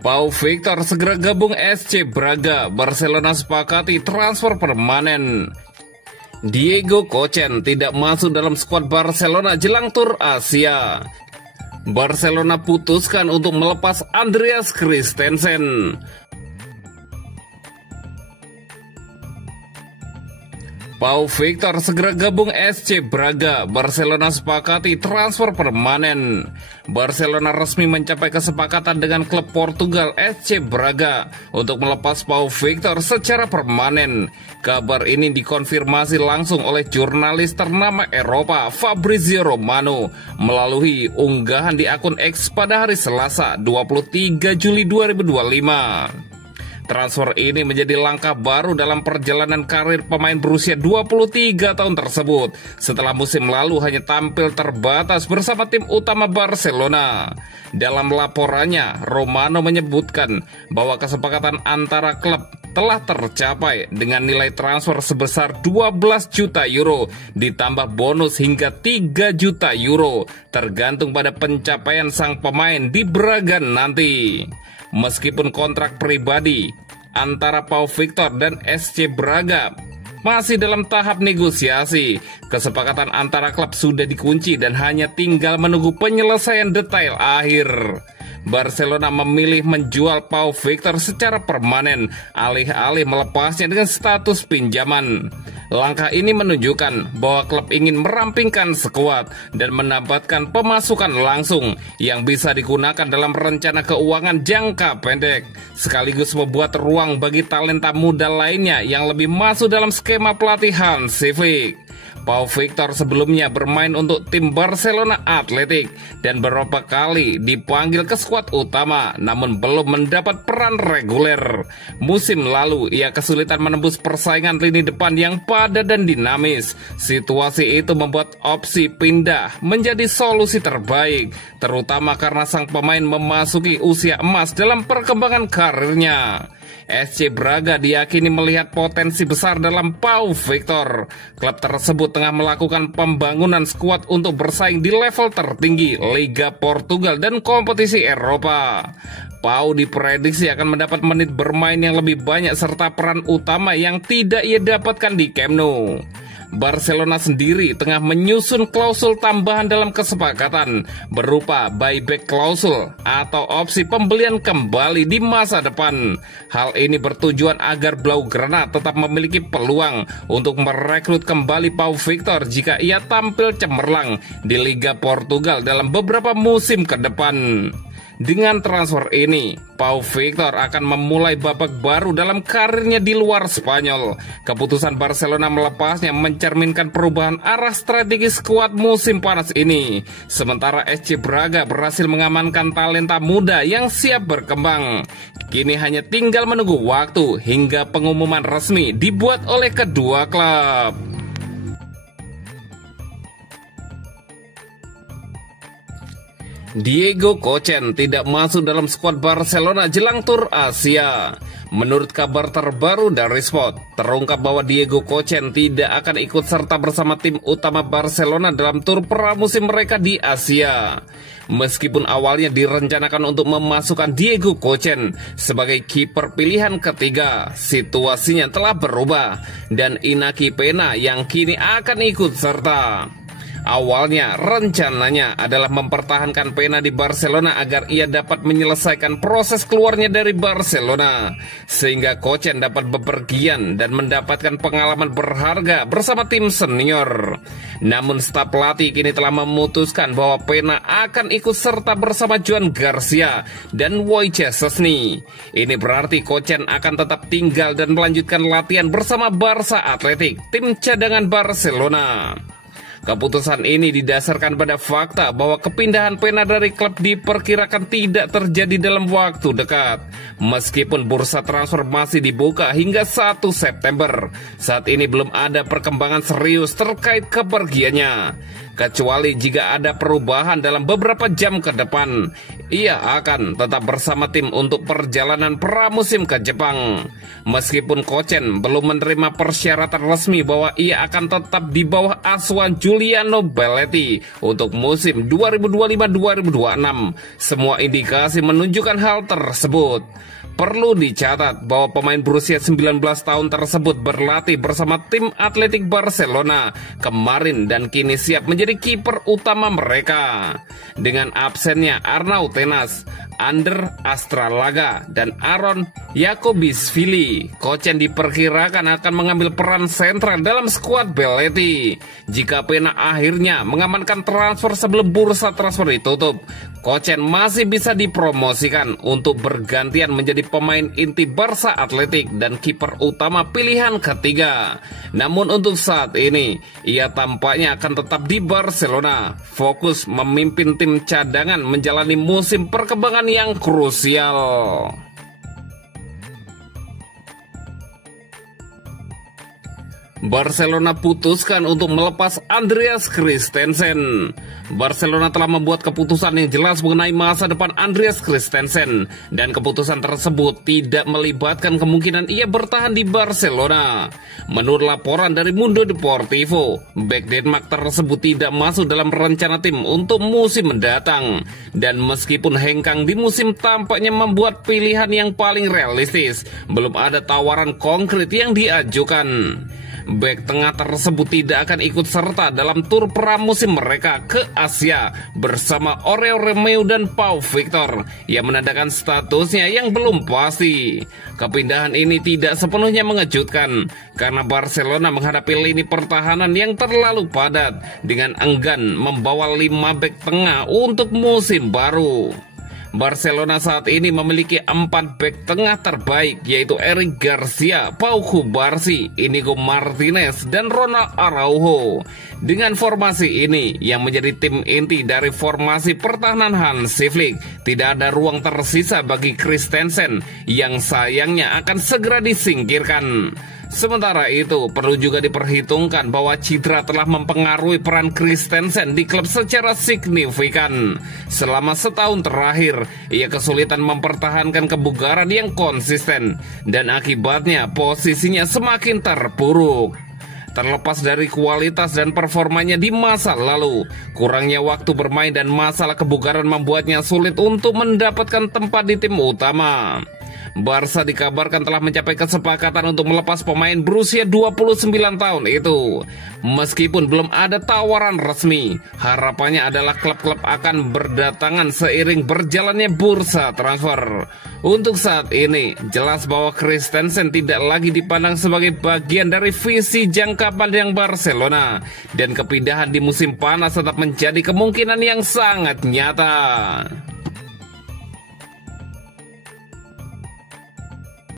Pau Victor segera gabung SC Braga, Barcelona sepakati transfer permanen. Diego Kochen tidak masuk dalam skuad Barcelona jelang tur Asia. Barcelona putuskan untuk melepas Andreas Christensen. Pau Victor segera gabung SC Braga, Barcelona sepakati transfer permanen. Barcelona resmi mencapai kesepakatan dengan klub Portugal SC Braga untuk melepas Pau Victor secara permanen. Kabar ini dikonfirmasi langsung oleh jurnalis ternama Eropa Fabrizio Romano melalui unggahan di akun X pada hari Selasa 23 Juli 2025. Transfer ini menjadi langkah baru dalam perjalanan karir pemain berusia 23 tahun tersebut setelah musim lalu hanya tampil terbatas bersama tim utama Barcelona. Dalam laporannya, Romano menyebutkan bahwa kesepakatan antara klub telah tercapai dengan nilai transfer sebesar 12 juta euro ditambah bonus hingga 3 juta euro tergantung pada pencapaian sang pemain di Braga nanti. Meskipun kontrak pribadi antara Pau Victor dan SC Braga masih dalam tahap negosiasi, kesepakatan antara klub sudah dikunci dan hanya tinggal menunggu penyelesaian detail akhir. Barcelona memilih menjual Pau Victor secara permanen alih-alih melepasnya dengan status pinjaman. Langkah ini menunjukkan bahwa klub ingin merampingkan skuad dan mendapatkan pemasukan langsung yang bisa digunakan dalam rencana keuangan jangka pendek, sekaligus membuat ruang bagi talenta muda lainnya yang lebih masuk dalam skema pelatihan Civic. Pau Victor sebelumnya bermain untuk tim Barcelona Athletic dan beberapa kali dipanggil ke skuad utama namun belum mendapat peran reguler. Musim lalu ia kesulitan menembus persaingan lini depan yang padat dan dinamis. Situasi itu membuat opsi pindah menjadi solusi terbaik, terutama karena sang pemain memasuki usia emas dalam perkembangan karirnya. SC Braga diyakini melihat potensi besar dalam Pau Victor. Klub tersebut tengah melakukan pembangunan skuad untuk bersaing di level tertinggi Liga Portugal dan kompetisi Eropa. Pau diprediksi akan mendapat menit bermain yang lebih banyak serta peran utama yang tidak ia dapatkan di Camp Nou. Barcelona sendiri tengah menyusun klausul tambahan dalam kesepakatan berupa buyback klausul atau opsi pembelian kembali di masa depan. Hal ini bertujuan agar Blaugrana tetap memiliki peluang untuk merekrut kembali Pau Victor jika ia tampil cemerlang di Liga Portugal dalam beberapa musim ke depan. Dengan transfer ini, Pau Victor akan memulai babak baru dalam karirnya di luar Spanyol. Keputusan Barcelona melepasnya mencerminkan perubahan arah strategi skuad musim panas ini. Sementara SC Braga berhasil mengamankan talenta muda yang siap berkembang. Kini hanya tinggal menunggu waktu hingga pengumuman resmi dibuat oleh kedua klub. Diego Kochen tidak masuk dalam skuad Barcelona jelang tur Asia. Menurut kabar terbaru dari Sport, terungkap bahwa Diego Kochen tidak akan ikut serta bersama tim utama Barcelona dalam tur pramusim mereka di Asia. Meskipun awalnya direncanakan untuk memasukkan Diego Kochen sebagai kiper pilihan ketiga, situasinya telah berubah dan Iñaki Peña yang kini akan ikut serta. Awalnya rencananya adalah mempertahankan Peña di Barcelona agar ia dapat menyelesaikan proses keluarnya dari Barcelona sehingga Kochen dapat bepergian dan mendapatkan pengalaman berharga bersama tim senior. Namun staf pelatih kini telah memutuskan bahwa Peña akan ikut serta bersama Joan Garcia dan Wojciech Szczesny. Ini berarti Kochen akan tetap tinggal dan melanjutkan latihan bersama Barca Athletic, tim cadangan Barcelona. Keputusan ini didasarkan pada fakta bahwa kepindahan Peña dari klub diperkirakan tidak terjadi dalam waktu dekat. Meskipun bursa transfer masih dibuka hingga 1 September, saat ini belum ada perkembangan serius terkait kepergiannya. Kecuali jika ada perubahan dalam beberapa jam ke depan. ia akan tetap bersama tim untuk perjalanan pramusim ke Jepang. Meskipun Kochen belum menerima persyaratan resmi bahwa ia akan tetap di bawah asuhan Giuliano Belletti untuk musim 2025-2026, semua indikasi menunjukkan hal tersebut. Perlu dicatat bahwa pemain berusia 19 tahun tersebut berlatih bersama tim Atletik Barcelona kemarin dan kini siap menjadi kiper utama mereka. Dengan absennya Arnau Tenas, Ander Astralaga, dan Aaron Jakobisvili, Kochen diperkirakan akan mengambil peran sentral dalam skuad Belletti. Jika Pena akhirnya mengamankan transfer sebelum bursa transfer ditutup, Kochen masih bisa dipromosikan untuk bergantian menjadi pemain inti Barca Atletik dan kiper utama pilihan ketiga. Namun untuk saat ini, ia tampaknya akan tetap di Barcelona, fokus memimpin tim cadangan menjalani musim perkembangan yang krusial. Barcelona putuskan untuk melepas Andreas Christensen. Barcelona telah membuat keputusan yang jelas mengenai masa depan Andreas Christensen, dan keputusan tersebut tidak melibatkan kemungkinan ia bertahan di Barcelona. Menurut laporan dari Mundo Deportivo, bek Denmark tersebut tidak masuk dalam rencana tim untuk musim mendatang, dan meskipun hengkang di musim tampaknya membuat pilihan yang paling realistis, belum ada tawaran konkret yang diajukan. Bek tengah tersebut tidak akan ikut serta dalam tur pramusim mereka ke Asia bersama Oreo Romeo dan Pau Victor yang menandakan statusnya yang belum pasti. Kepindahan ini tidak sepenuhnya mengejutkan karena Barcelona menghadapi lini pertahanan yang terlalu padat dengan enggan membawa 5 bek tengah untuk musim baru. Barcelona saat ini memiliki 4 bek tengah terbaik, yaitu Eric Garcia, Pau Cubarsí, Inigo Martinez, dan Ronald Araujo. Dengan formasi ini yang menjadi tim inti dari formasi pertahanan Hansi Flick, tidak ada ruang tersisa bagi Christensen yang sayangnya akan segera disingkirkan. Sementara itu, perlu juga diperhitungkan bahwa cedera telah mempengaruhi peran Christensen di klub secara signifikan. Selama setahun terakhir, ia kesulitan mempertahankan kebugaran yang konsisten, dan akibatnya posisinya semakin terpuruk. Terlepas dari kualitas dan performanya di masa lalu, kurangnya waktu bermain dan masalah kebugaran membuatnya sulit untuk mendapatkan tempat di tim utama. Barca dikabarkan telah mencapai kesepakatan untuk melepas pemain berusia 29 tahun itu. Meskipun belum ada tawaran resmi, harapannya adalah klub-klub akan berdatangan seiring berjalannya bursa transfer. Untuk saat ini, jelas bahwa Christensen tidak lagi dipandang sebagai bagian dari visi jangka panjang Barcelona, dan kepindahan di musim panas tetap menjadi kemungkinan yang sangat nyata.